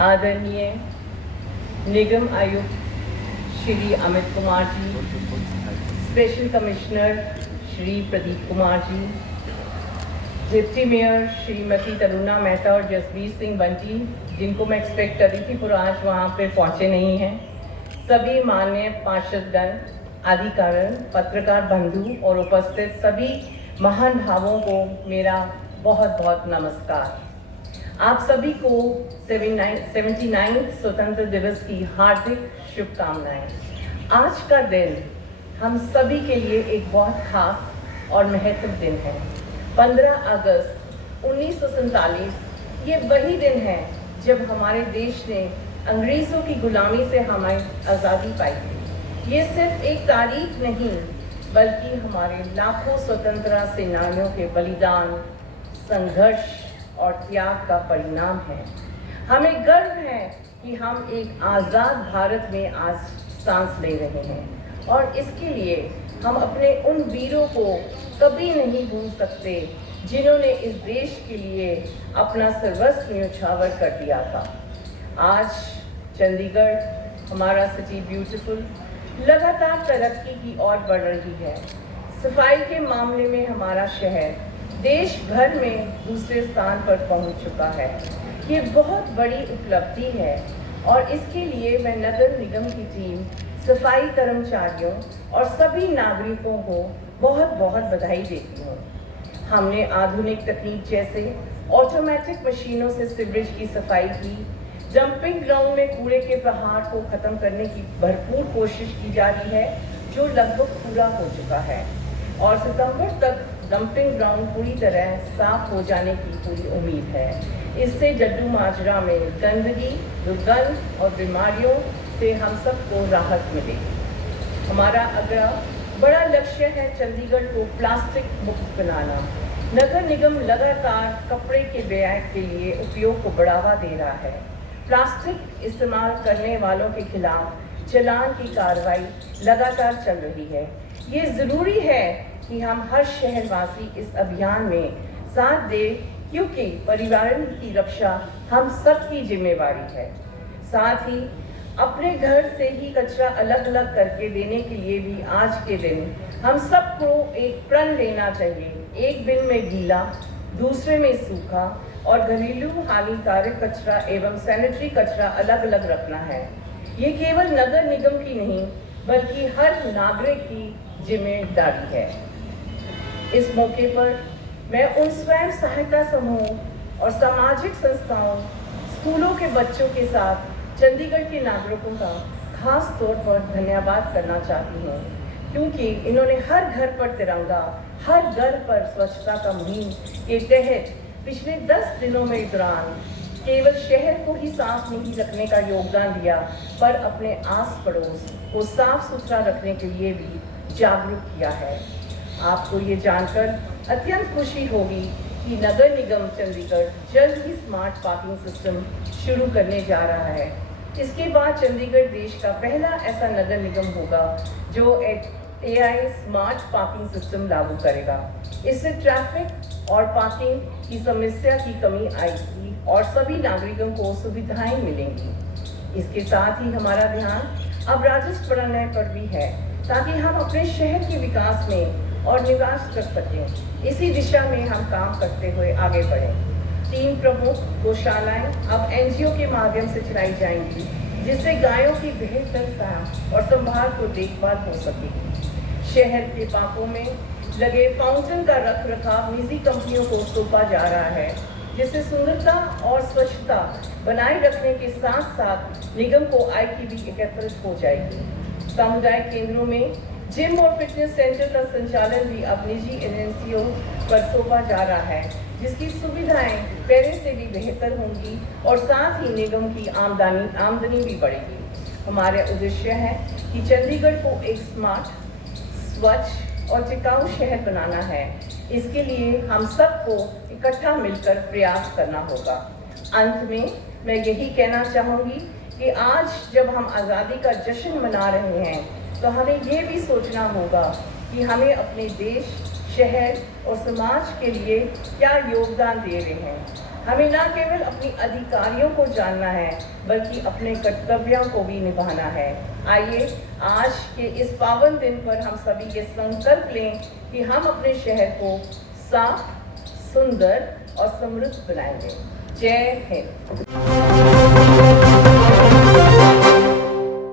आदरणीय निगम आयुक्त Shri Amit Kumar ji, special commissioner Shri Pradeep Kumar ji, deputy mayor Shrimati Taruna Mehta और जसबीर सिंह बंटी, जिनको मैं एक्सपेक्ट कर रही थी पर आज वहाँ पे पहुँचे नहीं हैं, सभी माननीय पार्षदगण, अधिकारण, पत्रकार बंधु और उपस्थित सभी महान भावों को मेरा बहुत बहुत नमस्कार। आप सभी को 79 स्वतंत्र दिवस की हार्दिक शुभकामनाएं। आज का दिन हम सभी के लिए एक बहुत खास और महत्वपूर्ण दिन है। 15 अगस्त 1947 ये वही दिन है जब हमारे देश ने अंग्रेज़ों की गुलामी से हमें आज़ादी पाई थी। ये सिर्फ एक तारीख नहीं बल्कि हमारे लाखों स्वतंत्रता सेनानियों के बलिदान, संघर्ष और त्याग का परिणाम है। हमें गर्व है कि हम एक आज़ाद भारत में आज सांस ले रहे हैं और इसके लिए हम अपने उन वीरों को कभी नहीं भूल सकते जिन्होंने इस देश के लिए अपना सर्वस्व न्यौछावर कर दिया था। आज चंडीगढ़ हमारा सिटी ब्यूटीफुल लगातार तरक्की की ओर बढ़ रही है। सफाई के मामले में हमारा शहर देश भर में दूसरे स्थान पर पहुंच चुका है। ये बहुत बड़ी उपलब्धि है और इसके लिए मैं नगर निगम की टीम, सफाई कर्मचारियों और सभी नागरिकों को बहुत बहुत बधाई देती हूँ। हमने आधुनिक तकनीक जैसे ऑटोमेटिक मशीनों से सीवरेज की सफाई की, डंपिंग ग्राउंड में कूड़े के पहाड़ को खत्म करने की भरपूर कोशिश की जा रही है, जो लगभग पूरा हो चुका है और सितंबर तक डंपिंग ग्राउंड पूरी तरह साफ हो जाने की पूरी उम्मीद है। इससे जड्डू माजरा में गंदगी, दुर्गंध और बीमारियों से हम सबको राहत मिलेगी। हमारा अगला बड़ा लक्ष्य है चंडीगढ़ को प्लास्टिक मुक्त बनाना। नगर निगम लगातार कपड़े के बैग के लिए उपयोग को बढ़ावा दे रहा है। प्लास्टिक इस्तेमाल करने वालों के खिलाफ चालान की कार्रवाई लगातार चल रही है। ये ज़रूरी है कि हम हर शहरवासी इस अभियान में साथ दें, क्योंकि पर्यावरण की रक्षा हम सबकी जिम्मेवारी है। साथ ही अपने घर से ही कचरा अलग अलग करके देने के लिए भी आज के दिन हम सबको एक प्रण लेना चाहिए। एक बिन में गीला, दूसरे में सूखा और घरेलू हानिकारक कचरा एवं सैनिटरी कचरा अलग अलग रखना है। ये केवल नगर निगम की नहीं बल्कि हर नागरिक की जिम्मेदारी है। इस मौके पर मैं उन स्वयं सहायता समूह और सामाजिक संस्थाओं, स्कूलों के बच्चों के साथ चंडीगढ़ के नागरिकों का खास तौर पर धन्यवाद करना चाहती हूँ, क्योंकि इन्होंने हर घर पर तिरंगा, हर घर पर स्वच्छता का मुहिम के तहत पिछले 10 दिनों में दौरान केवल शहर को ही साफ नहीं रखने का योगदान दिया, पर अपने आस पड़ोस को साफ सुथरा रखने के लिए भी जागरूक किया है। आपको ये जानकर अत्यंत खुशी होगी कि नगर निगम चंडीगढ़ जल्द ही स्मार्ट पार्किंग सिस्टम शुरू करने जा रहा है। इसके बाद चंडीगढ़ देश का पहला ऐसा नगर निगम होगा जो AI स्मार्ट पार्किंग सिस्टम लागू करेगा। इससे ट्रैफिक और पार्किंग की समस्या की कमी आएगी और सभी नागरिकों को सुविधाएं मिलेंगी। इसके साथ ही हमारा ध्यान अब राजस्व बढ़ाने पर भी है, ताकि हम अपने शहर के विकास में और निवास कर सकें। इसी दिशा में हम काम करते हुए आगे बढ़ें। 3 प्रमुख गौशालाएं अब NGO के माध्यम से चलाई जाएंगी, जिससे गायों की बेहतर साफ और संभाल को देखभाल हो सकेगी। शहर के पार्कों में लगे फाउंटेन का रखरखाव निजी कंपनियों को सौंपा जा रहा है, जिससे सुंदरता और स्वच्छता बनाए रखने के साथ साथ निगम को आय की भी एकत्रित हो जाएगी। सामुदायिक केंद्रों में जिम और फिटनेस सेंटर का संचालन भी अब निजी एजेंसियों पर सौंपा जा रहा है, जिसकी सुविधाएं पहले से भी बेहतर होंगी और साथ ही निगम की आमदनी भी बढ़ेगी। हमारा उद्देश्य है कि चंडीगढ़ को एक स्मार्ट, स्वच्छ और टिकाऊ शहर बनाना है। इसके लिए हम सबको इकट्ठा मिलकर प्रयास करना होगा। अंत में मैं यही कहना चाहूँगी कि आज जब हम आज़ादी का जश्न मना रहे हैं, तो हमें ये भी सोचना होगा कि हमें अपने देश, शहर और समाज के लिए क्या योगदान दे रहे हैं। हमें न केवल अपनी अधिकारियों को जानना है बल्कि अपने कर्तव्यों को भी निभाना है। आइए आज के इस पावन दिन पर हम सभी ये संकल्प लें कि हम अपने शहर को साफ, सुंदर और समृद्ध बनाएंगे। जय हिंद।